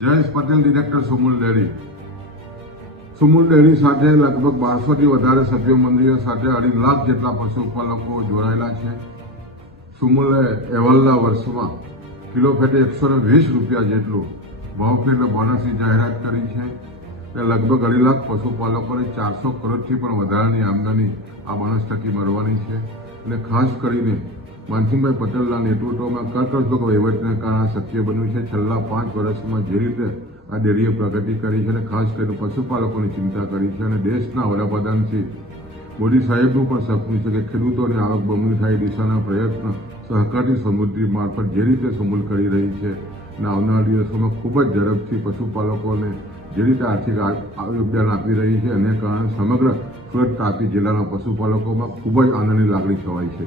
Jayesh Patel, director Sumul dairy. Sumul dairy સાથે લગભગ 1200 થી વધારે સભ્ય મંડળીઓ સાથે 2.5 લાખ જેટલા પશુપાલકો જોડાયેલા છે. સુમુલે અહેવાલના વર્ષમાં કિલો ફેટે 120 રૂપિયા જેટલું ભાવફેર એટલે બોનસની જાહેરાત કરી છે. લગભગ 2.5 લાખ પશુપાલકોને 400 કરોડથી પણ વધારાની આમદની આ બોનસ થકી મળવાની છે. અને ખાસ કરીને માનસિંહભાઈ પટેલના નેતૃત્વમાં કર્કશભેર વહીવટને કારણે શક્ય બન્યું છે. છેલ્લા 5 વર્ષમાં જે રીતે આ ડેરીએ પ્રગતિ કરી છે અને ખાસ કરીને પશુપાલકોની ચિંતા કરી છે અને દેશના વડાપ્રધાન શ્રી મોદી સાહેબનું પણ સપનું છે કે ખેડૂતોની આવક બમણી થાય દિશાના પ્રયત્ન સહકારની સમૃદ્ધિ મારફત જે રીતે સુમુલ કરી રહી છે અને આવનારા દિવસોમાં ખૂબ જ ઝડપથી પશુપાલકોને જે રીતે આર્થિક યોગદાન આપી રહી છે એને કારણે સમગ્ર સુરત તાપી જિલ્લાના પશુપાલકોમાં ખૂબ જ આનંદની લાગણી છવાઈ છે.